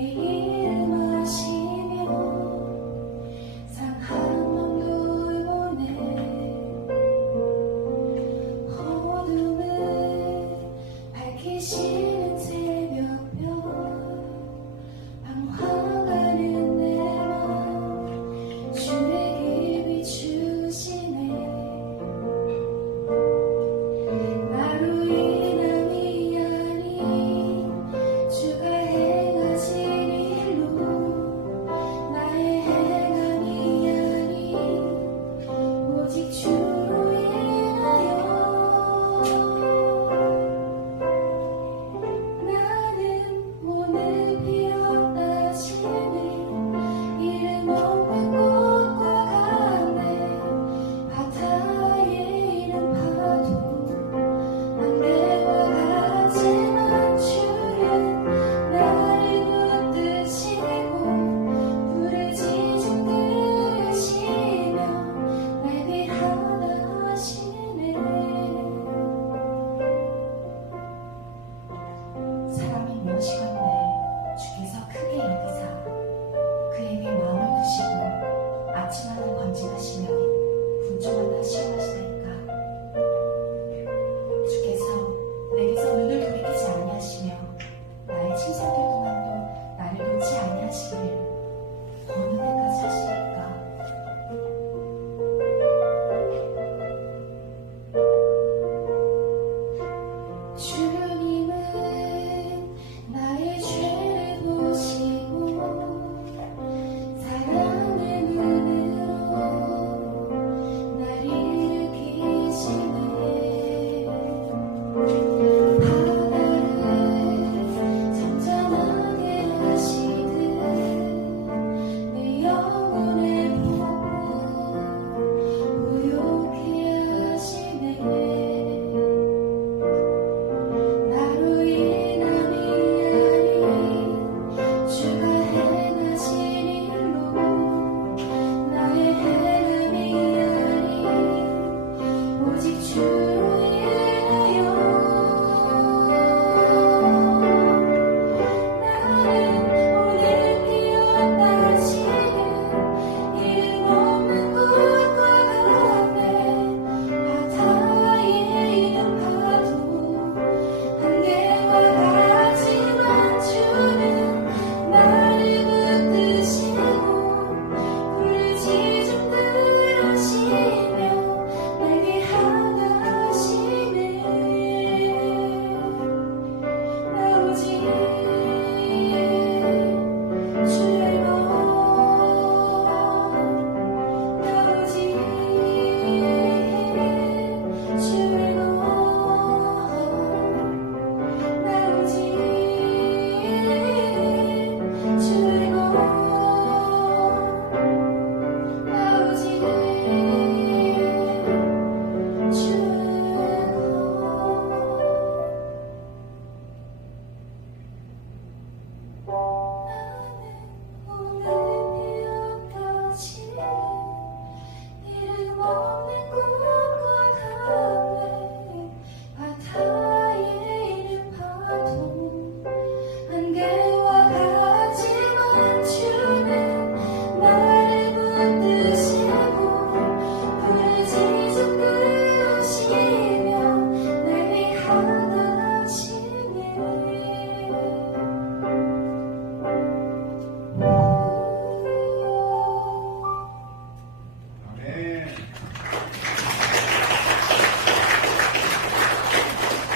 You.